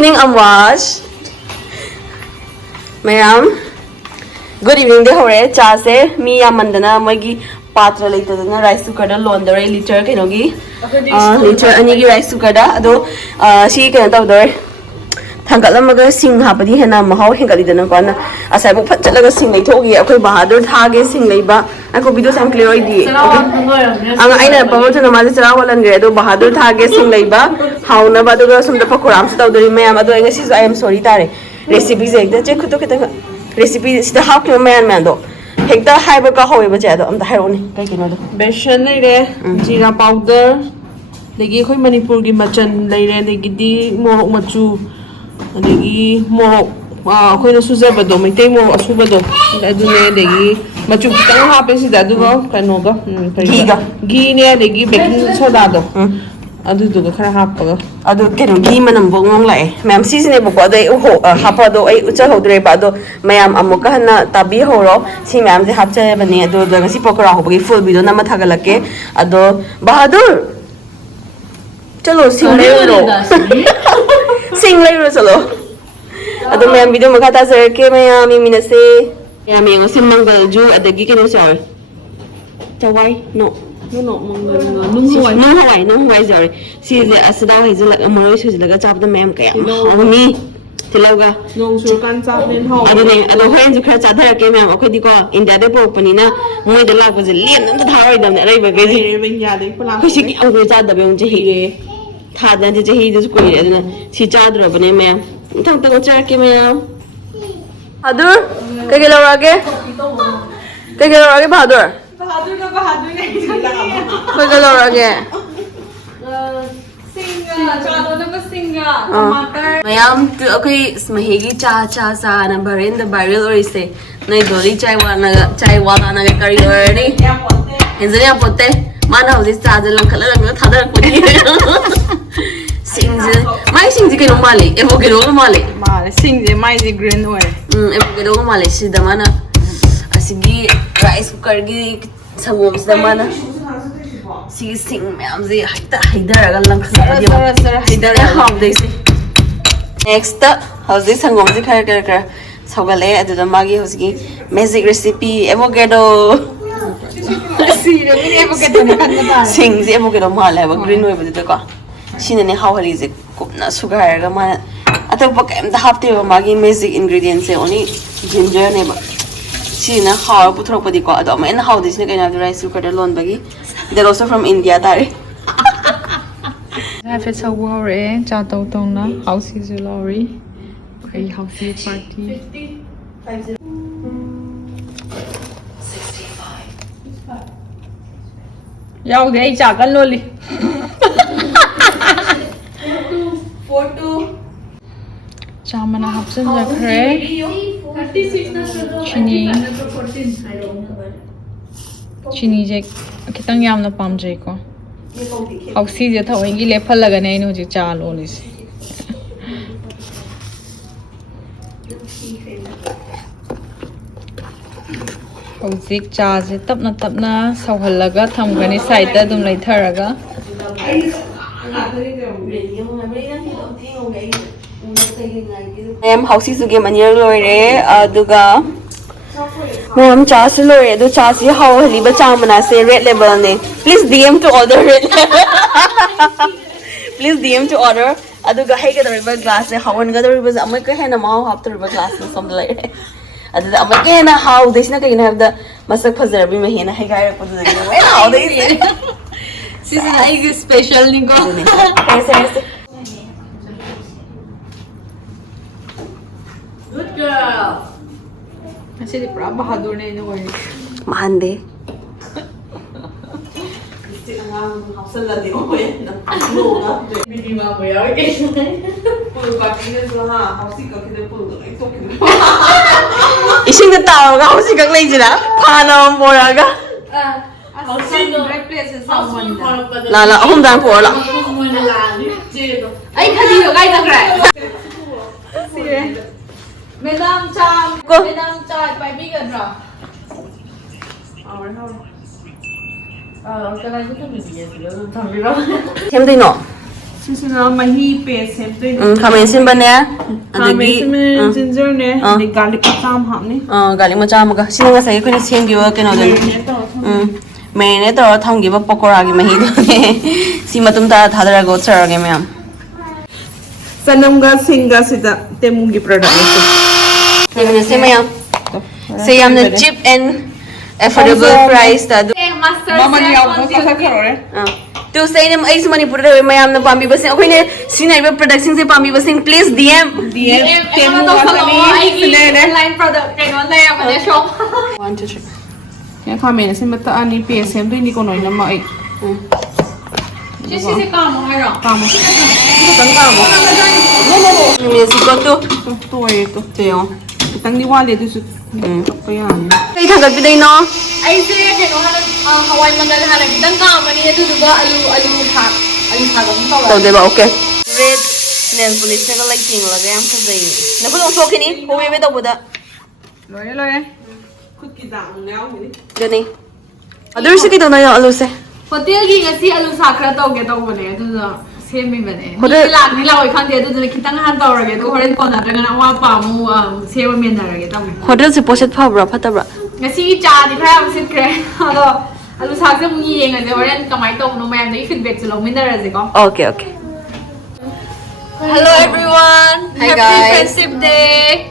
evening, Amwaj. Mayam. Good evening, de hore. Cha se mi yamandana moigi patra later than rice cooker da laundry liter kenogi. Liter anigi rice cooker da. Ado she can out there. Tangalamaga sing hapadi hena mahaw hingalidana kwana. As I put chalaga sing like togi, a quick bahadur hage sing labor. I could be do some clear idea. I know about the Mazara and Gredo Bahadur hage sing labor. How never do some the pakorams out the ma'am. I am sorry, Tare. Recipes like the check recipes the half your man mando. Hector Hyberka, however, on the heron. Beshan Jira powder. They give him Manipurgi machan, they give more machu. They more when a Suzabado, may take more a subado. I do they machu happens that do canoga. Guinea, they give baking sodado. I do the Karahapa. I do get a demon and bong like. Ma'am, seasonable for the hapado, a uchaho drepado, ma'am, a mokana, tabi horo, see ma'am, they have to have a near do the Sipokara, full video, Namatagalake, ado Bahadur. Chalo, sing later. Sing later, solo. Ado ma'am, video Makata, sir, came a minute. Yami, a simanga Jew at the Gigan shower. Why? No. No, why? No, why? Sorry. See, the Asada is like a Morris who's like a top of the ma'am. Me, Tilaga. No, so can't tap in home. I don't know when to catch other came out. Okay, in the other openina, more the love was a lane and the tower than the river. Pushing out the bounty here. Tad and he is great. She charged up an ma'am. Don't go check him out. Other? Take it over again. Take it over again, Bahadur. Take it over again. Mayam, okay, Smahigi cha cha sa number in the barrel or say, Nagoli chai wana carry already. Is it a pote? Man of this saddle and color and other sings my sings again on Mali, evoke all Mali. Sing the mighty green way. Evoke all Mali, she the mana. As he rice cooker, some woman's the mana. See, sing, ma'am, the Hidara Next up, how's this and woman's character? Sogale at the Magi Hoski, magic recipe, evocado. Sings evocado mala, a green way with the car. She and how is it? Sugar, I thought the half table Maggi magic ingredients only ginger neighbor. She in a how put up with the god and how this nigga have the rice cooker alone baggy. They're also from India, Tari. If it's a worry, Chato Tona, house is a lorry. A housey party. 50. 65. Yo, they jack and lolly. 42. Chamana Hobson, the cray. 36 Chini Jack, Kitang Yam the Palm Jaco. How sees it how he left a laganano to Charlolis. How zig jazz it up not tapna, so halaga, Tom Granny cited them later. I am houses to game a year lore, Duga. Mom, Chassi lore, do Chassi how Liba Chamana say red label name. Please DM to order it. Please DM to order. Aduga Haga the river glass, how one got the rivers, America and a mouth after river glass and something like that. Again, how this not going to have the Masak Pazar be making a Hagar for the how they say. This is special, Nico. Good girl. I said the Prabha Haduna in a way. Mahande. Ising the tower, how is he going lazy? Pana Moraga. Lala, home down for la. I can you guys a crack. Madam Cham, Madam Cham, by bigger drop. Him they know. Sisina mahi paste semtoi. Khamen sinbane. Ginger ne. Garlic cham hapni. Garlic macha amaga. Sina ngasai akhoi semgiwa keno den. Marinate tawra thamgiba pakora gi mahi done. Si matum ta thadaraga utsarage mayam. Sanamga singa sida temugi product ne. Yamna se mayam. Se yamna cheap and affordable price ta. Mama ni aw ko sa khore. To say them ai Manipur re mayam na pambi basing akhoi ne sinaiba production se pambi basing please DM Temu online product kay no lay amane shop 1 2 3 ya khamen sin mata ani paste semtoi ni ko noi na ma ai. Sisi ka mo haro Kamo. Kitang kamo. Yes go to Toy to. Teo Kitang ni wale du su. Kaya ni. Kai thagat biday no ai se kay no hawai mangal hana kitang ka mani edu duga alu thak mo to deba okay red nail polish na like ting laga yam phajai na ko so kini ko me to buda Loye. Khut ki dang ngaw ni. gani adur se ki to na ya alu se hotel gi ngasi alu sakra tawge tawbane edu semi bane Hotel- ni la oi khande edu kitang han tawrage edu horen kona daga wa pa mu seba men narage tamu hotel se poset phabra phatabra ngasi cha di kha am sit kre ado alu sak se mu yeng ade horen kamai taw no mayam dei feedback se lo min narage ko okay hello everyone Hi happy guys. friendship day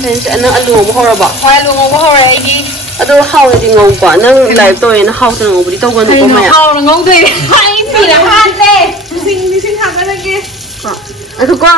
friends ana alu mo hora ba hoi alu ngo hore gi ado how di ngau ba nang live to en how to ngau bri to gon ko ma ya hau ngau dei hai ni la han de Sing ha ka lagi. ako ko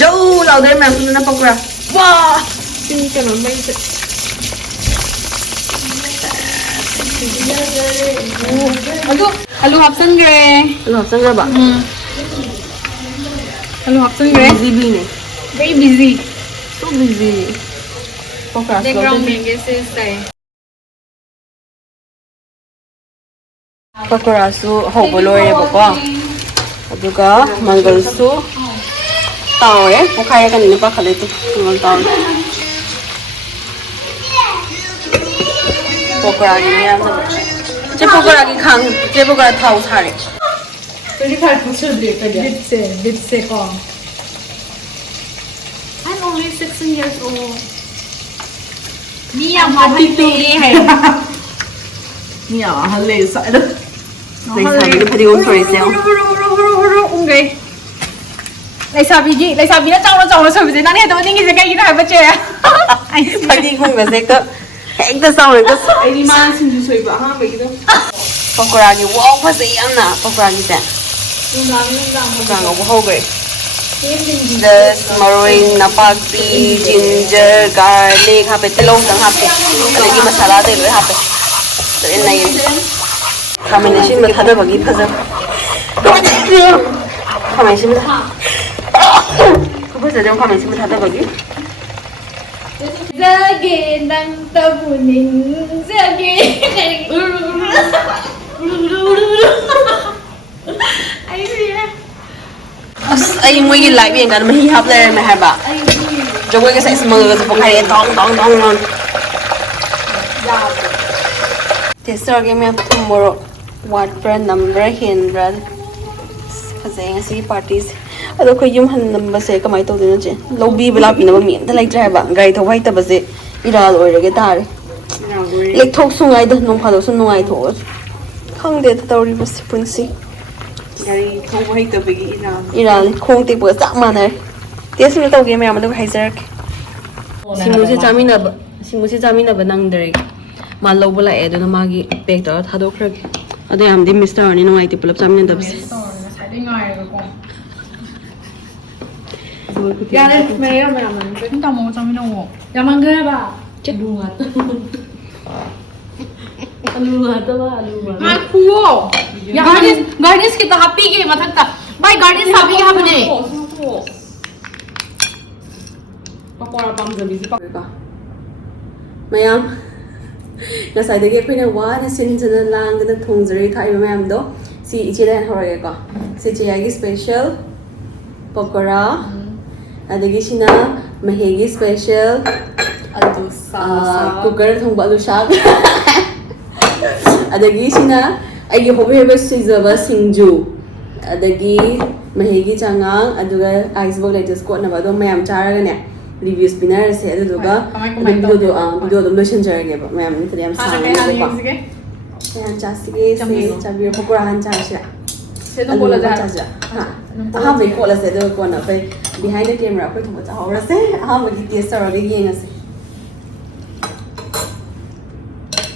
jo lao dai ma'am na pakora Wah. Sing ka no mai se. alu hapsan gre alu sang ba alu hapsan gre busy bi ne very busy so busy pakora background menge se sai pakora su hobo lore ba ko aduga mangal su tawe pukhaya kan ni pa khale tu mangal taw pakora gi ya na che pakora gi khang che pakora thau thare 25 percent de ka ja bit se ko I'm only 16 years old ni ya ma happy hai Ni à hale sa da. Like sabi ni phadi on sorry sel ungay lai sabi na chawna sabi je nani to ningi je kai ina ba che ai phadi khung ga se ka hek da sound ka Ai ni ma sin ju soi ba ha ba gi do. pakora gi wow phase yamna pakora gi ta kang go ho gre the maroi napakpi ginger garlic ha pe telo sa ha pe adagi masala de lo ha pe then nai combination ma thada bagi phaja combination ma ko phaja jam combination ma thada bagi Zage nang tabuning zage ai riya as ai moi gi live yang kan mahi hap le ma ha ba jogoi ga sai small ga so khai tong tong tong non tester ge me tomorrow what brand number hen brand phase ngasi parties ado ko yum han number se kamai to dina che lobi bela pina ba mi ta lai tra ba gai tho vai ta ba se iral oi rage tare lek thok sungai da nong phalo sun nongai tho khang de ta tori ba se punsi Ai thong hai ta ba gi ina. iral khong te ba sa ma na test ni to ge me amado haizer singmu se chamina ba nang dare ma lo bula e do na magi pack ta thado khrage ado yam di mister ni nongai te pulap chamina da se sai ngai ko ya le me ya me man ko ta mo chami no ya man ga ba chết luôn à Hai kuo. Ya garnish kita happy ke mathak ta. Bai garnish happy ke habne. Pakora pam jabi si pakora. mayam nasai de ge phina wa na sin jana lang da thongjari khai mayam do si ichi ran horage ko si chi gi special pakora adagi sina mahegi special Aloo cooker thongba alu shak adagi sina ai gi hobe hobe sijaba singju adagi mahigi changang aduga iceberg latest quote na ba do mayam charaga ne reviews pinar se aduga video dum lo shen jarage ba mayam ni thriyam sa Ano kaya ba sige? mayam chasige se chabir pakora han chasira Se to bola da. ha ha be kola se do ko na pe behind the camera ko thum cha hawra se ha ma gi taste ro gi yeng se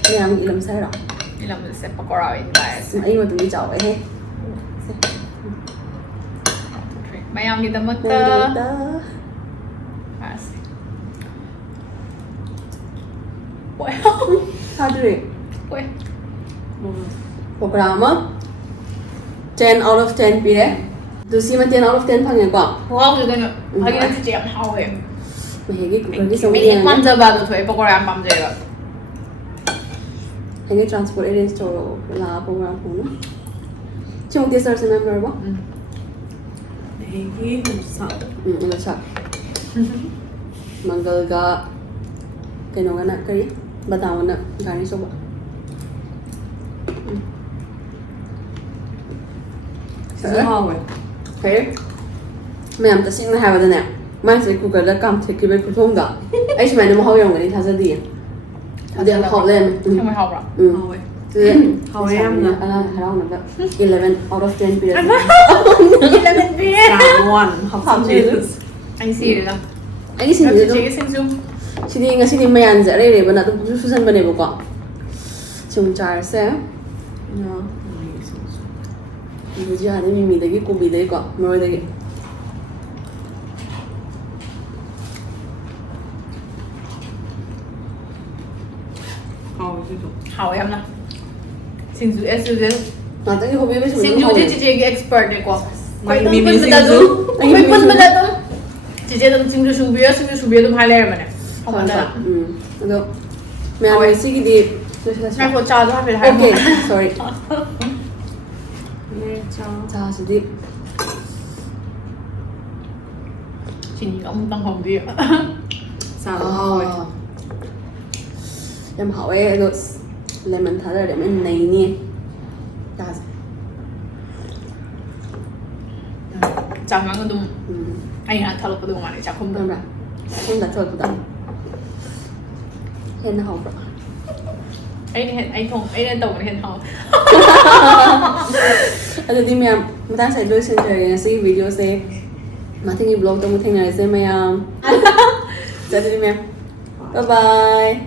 mayam ilam sa ra Ilam se pakora in guys. ai ma tum gi chaw he Mayam kita mata. ta Asik. Wow. Hadri Wow. programa 10 out of 10 pi re du si ma 10 out of 10 phang ya ko Wow, gitu nih. Lagi nanti dia mau ya. ma he gi ku gi so Ini manja banget tuh, pakora yang manja ya. Any transport arrange to la program ko no chung ti sir se member ba Hegi sa. ina cha mangal ga keno ga na kari bataw na gani so ba Sa hawe. hey ma'am ta sing na ha ba da ne mai se ku ga da kam the ki be ku thong da ai shmai na mo haw yong ga ni tha sa di ade haw len Không phải học rồi. Hawe. Hawe em na. harau na ba 11 out of 10 period Gila men bia. One. Học gì? Anh xì rồi. ai sin Nó ni chỉ do cái sinh dung. sini nga sini mayan za re re bana tum su san bane ba ko chung char se No. bu ji ha ni mi de gi ko bi de ko mo de gi Hawe gì đó. Học em nào. Sinh dung em sinh dung. na ta gi ho bi be su Sinh dung thì chị cái expert này quá. Mày Quay mì tung mì quên bên sinh đó dung. đúng. Quay quên bên đó đúng. Chị chơi tầm sinh dung su bia tầm hai layer mà này. Không phải là. do me a si gi di Ngay của trà thôi phải hai. okay sorry Nè chào. cha si di Chị nhìn ông tăng hồng gì ạ? Sa hawe. em hỏi e do lemon tha de men nei ni ta Trà mang cái đúng. Anh à thằng cái đúng mà này trà không không đúng. ra không đặt thôi của ta hen học rồi Anh không anh tổng hiện học. Jadi ma'am, mata saya dulu sendiri si video saya, mati ni blog tu mungkin ada saya ma'am. Jadi ma'am, bye bye.